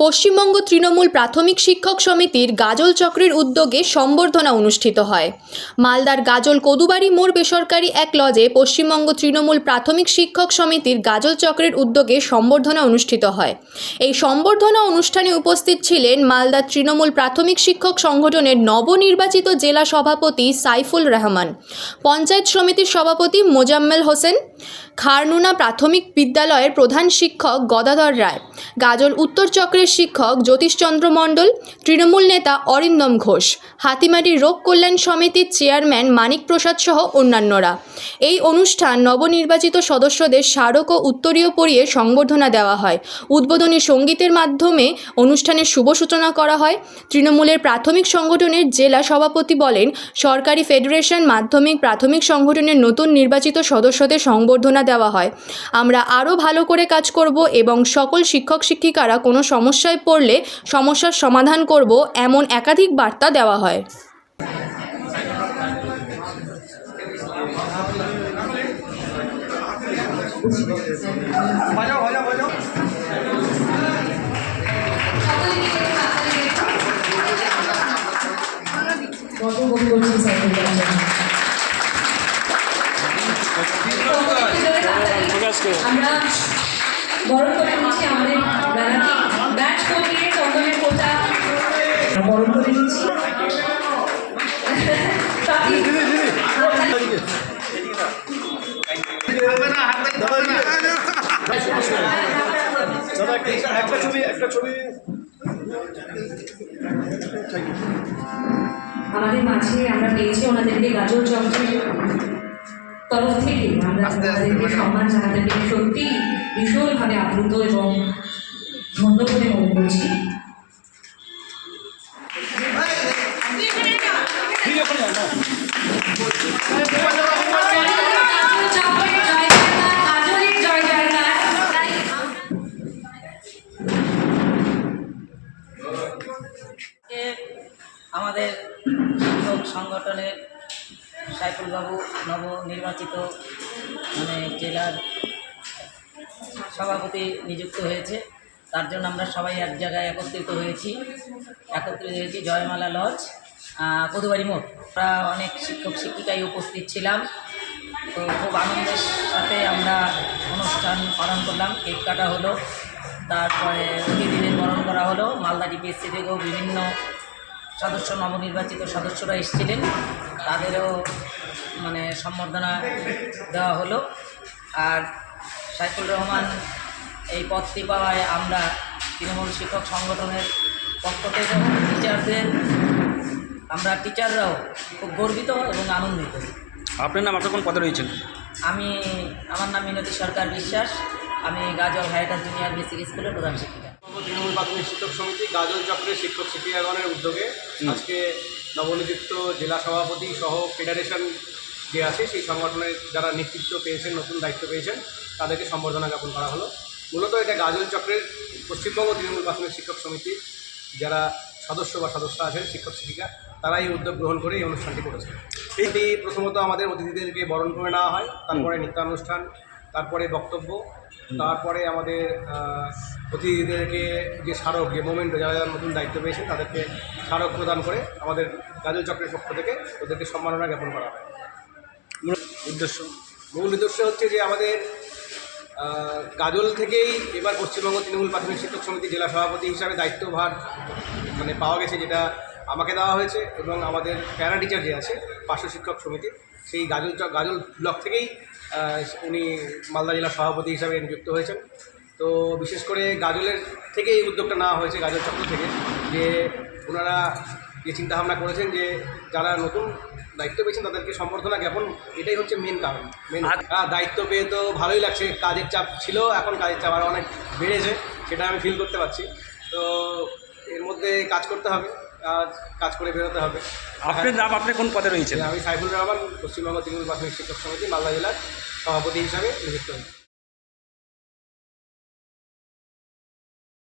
পশ্চিমবঙ্গ তৃণমূল প্রাথমিক শিক্ষক সমিতির গাজল চক্রের উদ্যোগে সম্বর্ধনা অনুষ্ঠিত হয়। মালদার গাজল কদুবাড়ি মোড় বেসরকারি এক লজে পশ্চিমবঙ্গ তৃণমূল প্রাথমিক শিক্ষক সমিতির গাজল চক্রের উদ্যোগে সম্বর্ধনা অনুষ্ঠিত হয়। এই সম্বর্ধনা অনুষ্ঠানে উপস্থিত ছিলেন মালদার তৃণমূল প্রাথমিক শিক্ষক সংগঠনের নবনির্বাচিত জেলা সভাপতি সাইফুল রহমান, পঞ্চায়েত সমিতির সভাপতি মোজাম্মেল হোসেন খারনুনা প্রাথমিক বিদ্যালয়ের প্রধান শিক্ষক গদাধর রায় গাজল উত্তর চক্রের শিক্ষক জ্যোতিষচন্দ্র মণ্ডল, তৃণমূল নেতা অরিন্দম ঘোষ হাতিমাটির রোগ কল্যাণ সমিতির চেয়ারম্যান মানিক প্রসাদ সহ অন্যান্যরা। এই অনুষ্ঠান নবনির্বাচিত সদস্যদের স্মারক ও উত্তরীয় পরিয়ে সংবর্ধনা দেওয়া হয়। উদ্বোধনী সঙ্গীতের মাধ্যমে অনুষ্ঠানের শুভ সূচনা করা হয়। তৃণমূলের প্রাথমিক সংগঠনের জেলা সভাপতি বলেন, সরকারি ফেডারেশন মাধ্যমিক প্রাথমিক সংগঠনের নতুন নির্বাচিত সদস্যদের সংবর্ধনা দেওয়া হয়। আমরা আরও ভালো করে কাজ করব এবং সকল শিক্ষক শিক্ষিকারা কোনো সমস্যায় পড়লে সমস্যার সমাধান করব এমন একাধিক বার্তা দেওয়া হয়। করছি সাইকেলটার জন্য আমরা বরণ করে নিচ্ছি আমাদের বেলাটি ব্যাচ করিয়ে কন্দনের কোটা। বরণ করে নিচ্ছি। একটা ছবি একটা ছবি আমাদের মাঝে আমরা পেয়েছি ওনাদেরকে গাজল চক্রের তরফ থেকে আমরা ওনাদেরকে সম্মান জানাতে পেরে সত্যি ভীষণভাবে আপ্লুত এবং ধন্য বলে মনে করছি। আমাদের শিক্ষক সংগঠনের সাইফুলবাবু নবনির্বাচিত মানে জেলার সভাপতি নিযুক্ত হয়েছে। তার জন্য আমরা সবাই এক জায়গায় একত্রিত হয়েছি। একত্রিত হয়েছি জয়মালা লজ কদুবাড়ি মোড়। আমরা অনেক শিক্ষক শিক্ষিকাই উপস্থিত ছিলাম। তো খুব আনন্দের সাথে আমরা অনুষ্ঠান পালন করলাম। কেক কাটা হলো, তারপরে অতিথিদের বরণ করা হলো। মালদা ডিপিএসসি থেকেও বিভিন্ন সদস্য নবনির্বাচিত সদস্যরা এসেছিলেন। তাদেরও মানে সম্বর্ধনা দেওয়া হলো। আর সাইফুল রহমান এই পদটি পাওয়ায় আমরা তৃণমূল শিক্ষক সংগঠনের পক্ষ থেকে টিচারদের আমরা টিচাররাও খুব গর্বিত এবং আনন্দিত। আপনার নাম আপনার কোন পদে রয়েছেন? আমি আমার নাম মিনতি সরকার বিশ্বাস। আমি গাজল হাইটার জুনিয়র বেসিক স্কুলের প্রধান শিক্ষিকা। তৃণমূল প্রাথমিক শিক্ষক সমিতি গাজল চক্রের শিক্ষক শিক্ষিকাগণের উদ্যোগে আজকে নবনিযুক্ত জেলা সভাপতি সহ ফেডারেশন যে আছে সেই সংগঠনের যারা নেতৃত্ব পেয়েছেন নতুন দায়িত্ব পেয়েছেন তাদেরকে সম্বর্ধনা জ্ঞাপন করা হলো। মূলত এটা গাজল চক্রের পশ্চিমবঙ্গ তৃণমূল প্রাথমিক শিক্ষক সমিতি যারা সদস্য বা সদস্য আছেন শিক্ষক শিক্ষিকা তারা এই উদ্যোগ গ্রহণ করে এই অনুষ্ঠানটি করেছে এটি প্রথমত আমাদের অতিথিদেরকে বরণ করে নেওয়া হয় তারপরে নৃত্যানুষ্ঠান তারপরে বক্তব্য তারপরে আমাদের অতিথিদেরকে যে স্মারক, যে মোমেন্ট যারা যারা নতুন দায়িত্ব পেয়েছেন, তাদেরকে স্মারক প্রদান করে আমাদের গাজল চক্রের পক্ষ থেকে ওদেরকে সম্মাননা জ্ঞাপন করা হয়। উদ্দেশ্য। মূল উদ্দেশ্য হচ্ছে যে আমাদের গাজল থেকেই এবার পশ্চিমবঙ্গ তৃণমূল প্রাথমিক শিক্ষক সমিতি জেলা সভাপতি হিসাবে দায়িত্বভার মানে পাওয়া গেছে যেটা আমাকে দেওয়া হয়েছে এবং আমাদের প্যারা টিচার যে আছে, পার্শ্ব শিক্ষক সমিতি, সেই গাজল গাজল ব্লক থেকেই উনি মালদা জেলার সভাপতি হিসাবে নিযুক্ত হয়েছেন। তো বিশেষ করে গাজলের থেকে এই উদ্যোগটা নেওয়া হয়েছে গাজল চক্র থেকে যে ওনারা যে চিন্তাভাবনা করেছেন যে যারা নতুন দায়িত্ব পেয়েছেন তাদেরকে সম্বর্ধনা জ্ঞাপন এটাই হচ্ছে মেন কারণ। মেন দায়িত্ব পেয়ে তো ভালোই লাগছে কাজের চাপ ছিল এখন কাজের চাপ আরও অনেক বেড়েছে সেটা আমি ফিল করতে পারছি। তো এর মধ্যে কাজ করতে হবে। কাজ করে বেরোতে হবে। আপনার নাম আপনি কোন পদে রয়েছেন? আমি সাইফুল রহমান পশ্চিমবঙ্গ তৃণমূল প্রাথমিক শিক্ষক সমিতি মালদা জেলার সভাপতি হিসাবে নিযুক্ত হয়েছি।